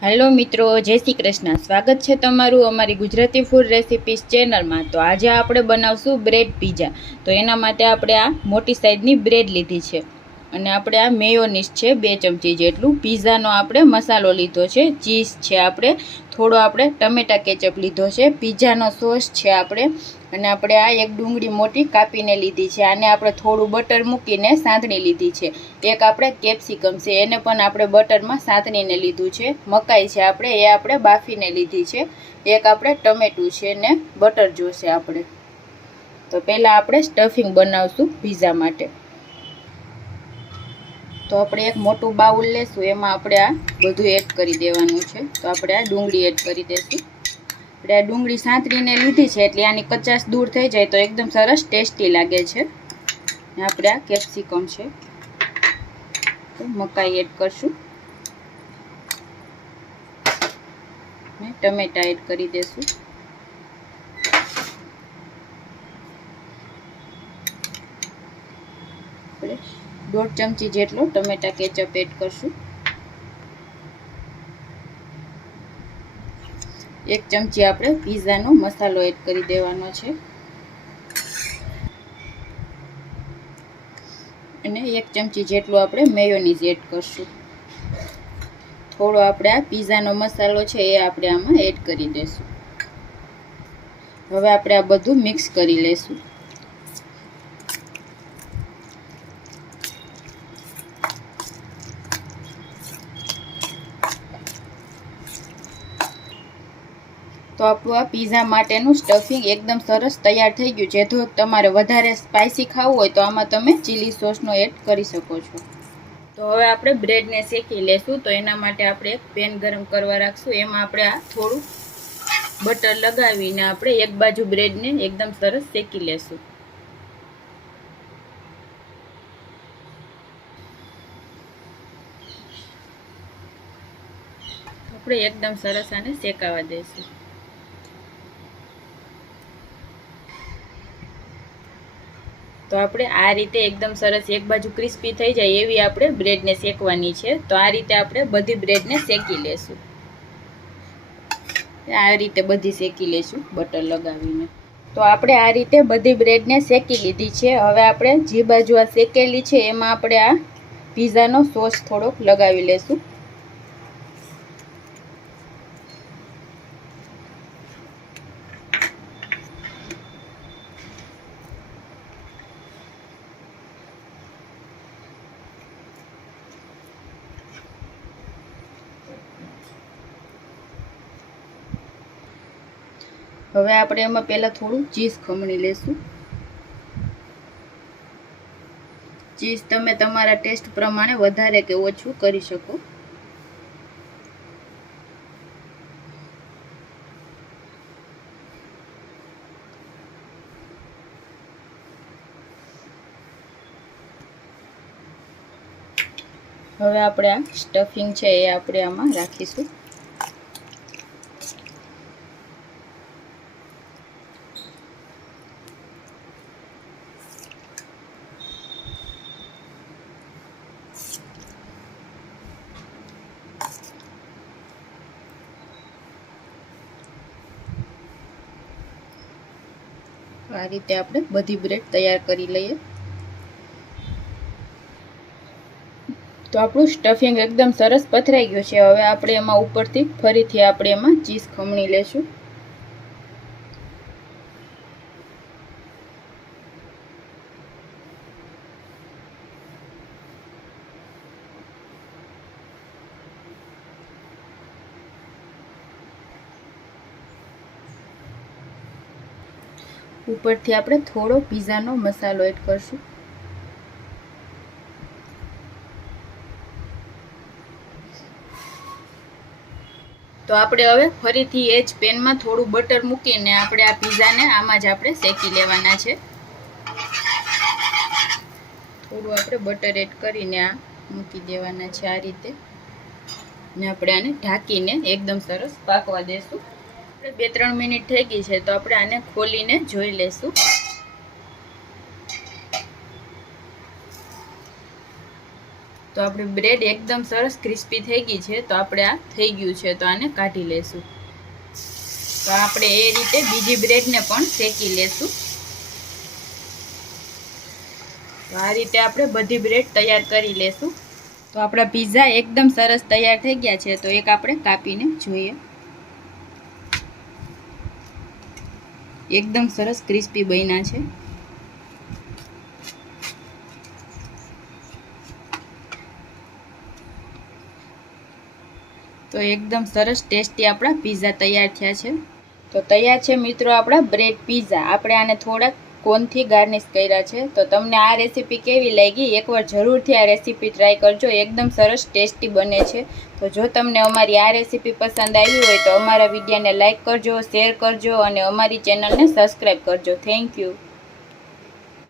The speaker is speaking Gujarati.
હેલો મિત્રો, જય શ્રી કૃષ્ણ. સ્વાગત છે તમારું અમારી ગુજરાતી ફૂડ રેસિપીસ ચેનલમાં. તો આજે આપણે બનાવશું બ્રેડ પીઝા. તો એના માટે આપણે આ મોટી સાઈઝની બ્રેડ લીધી છે અને આપણે આ મેયોનીઝ છે 2 ચમચી જેટલું. પીઝાનો આપણે મસાલો લીધો છે, ચીઝ છે, આપણે થોડો આપણે ટમેટા કેચઅપ લીધો છે, પીઝાનો સોસ છે આપણે, અને આપણે આ એક ડુંગળી મોટી કાપીને લીધી છે. આને આપણે થોડું બટર મૂકીને સાંતળી લીધી છે. એક આપણે કેપ્સિકમ છે, એને પણ આપણે બટરમાં સાંતળીને લીધું છે. મકાઈ છે આપણે, એ આપણે બાફીને લીધી છે. એક આપણે ટમેટું છે ને બટર જોશે આપણે. તો પહેલાં આપણે સ્ટફિંગ બનાવશું પીઝા માટે. તો આપણે એક મોટું બાઉલ લેશું, એમાં આપણે આ બધું એડ કરી દેવાનું છે. તો આપણે આ ડુંગળી એડ કરી દઈશું. આપણે આ ડુંગળી સાંતળીને લીધી છે એટલે આની કચાશ દૂર થઈ જાય તો એકદમ સરસ ટેસ્ટી લાગે છે. આપણે આ કેપ્સિકમ છે, તો મકાઈ એડ કરશું ને ટમેટા એડ કરી દઈશું. આપણે 1.5 ચમચી જેટલો ટમેટા કેચઅપ એડ કરશું. 1 ચમચી આપણે પીઝાનો મસાલો એડ કરી દેવાનો છે અને 1 ચમચી જેટલું આપણે મેયોનીઝ એડ કરશું. થોડો આપણે આ પીઝાનો મસાલો છે એ આપણે આમાં એડ કરી દઈશું. હવે આપણે આ બધું મિક્સ કરી લઈશું. તો આપણું આ પીઝા માટેનું સ્ટફિંગ એકદમ સરસ તૈયાર થઈ ગયું છે. જો તમારે વધારે સ્પાઇસી ખાવું હોય તો આમાં તમે ચીલી સોસનો એડ કરી શકો છો. તો હવે આપણે બ્રેડને શેકી લેશું. તો એના માટે આપણે એક પેન ગરમ કરવા રાખશું. એમાં આપણે આ થોડું બટર લગાવીને આપણે એક બાજુ બ્રેડને એકદમ સરસ શેકી લેશું. આપણે એકદમ સરસ આને શેકાવા દઈશું. તો આપણે આ રીતે એકદમ સરસ એક બાજુ ક્રિસ્પી થઈ જાય એવી આપણે બ્રેડને શેકવાની છે. તો આ રીતે આપણે બધી બ્રેડને શેકી લેશું. આ રીતે બધી શેકી લેશું બટર લગાવીને. તો આપણે આ રીતે બધી બ્રેડને શેકી લીધી છે. હવે આપણે જે બાજુ આ શેકેલી છે એમાં આપણે આ પીઝાનો સોસ થોડોક લગાવી લેશું. હવે આપણે એમાં પહેલાં થોડું ચીઝ ખમણી લેશું. ચીઝ તમે તમારા ટેસ્ટ પ્રમાણે વધારે કે ઓછું કરી શકો. હવે આપણે આ સ્ટફિંગ છે એ આપણે આમાં રાખીશું. આ રીતે આપણે બધી બ્રેડ તૈયાર કરી લઈએ. તો આપણું સ્ટફિંગ એકદમ સરસ પથરાઈ ગયું છે. હવે આપણે એમાં ઉપરથી ફરીથી આપણે એમાં ચીઝ ખમણી લેશું. ઉપરથી આપણે થોડો પીઝાનો મસાલો એડ કરશું. તો આપણે હવે ફરીથી એ જ પેનમાં થોડું બટર મૂકીને આપણે આ પીઝાને આમાં જ આપણે શેકી લેવાના છે. થોડું આપણે બટર એડ કરીને આ મૂકી દેવાના છે આ રીતે, ને આપણે આને ઢાંકીને એકદમ સરસ પાકવા દેશું. 2-3 મિનિટ થઈ ગઈ છે તો આપણે આને ખોલીને જોઈ લેશું. તો આપણી બ્રેડ એકદમ સરસ ક્રિસ્પી થઈ ગઈ છે. તો આપણે આ થઈ ગયું છે, તો આને કાઢી લેશું. તો આપણે એ રીતે બીજી બ્રેડને પણ શેકી લેશું. તો આ રીતે આપણે બધી બ્રેડ તૈયાર કરી લેશું. તો આપણા પિઝા એકદમ સરસ તૈયાર થઈ ગયા છે. તો એક આપણે કાપીને જોઈએ. એકદમ સરસ ક્રિસ્પી બન્યા છે. તો એકદમ સરસ ટેસ્ટી આપણા પિઝા તૈયાર થયા છે. તો તૈયાર છે મિત્રો આપણા બ્રેડ પિઝા. આપણે આને થોડાક કોનથી ગાર્નિશ કર્યા છે. તો તમને આ રેસીપી કેવી લાગી એકવાર જરૂરથી આ રેસીપી ટ્રાય કરજો. એકદમ સરસ ટેસ્ટી બને છે. તો જો તમને અમારી આ રેસીપી પસંદ આવી હોય તો અમારા વિડીયોને લાઇક કરજો, શેર કરજો અને અમારી ચેનલને સબસ્ક્રાઈબ કરજો. Thank you.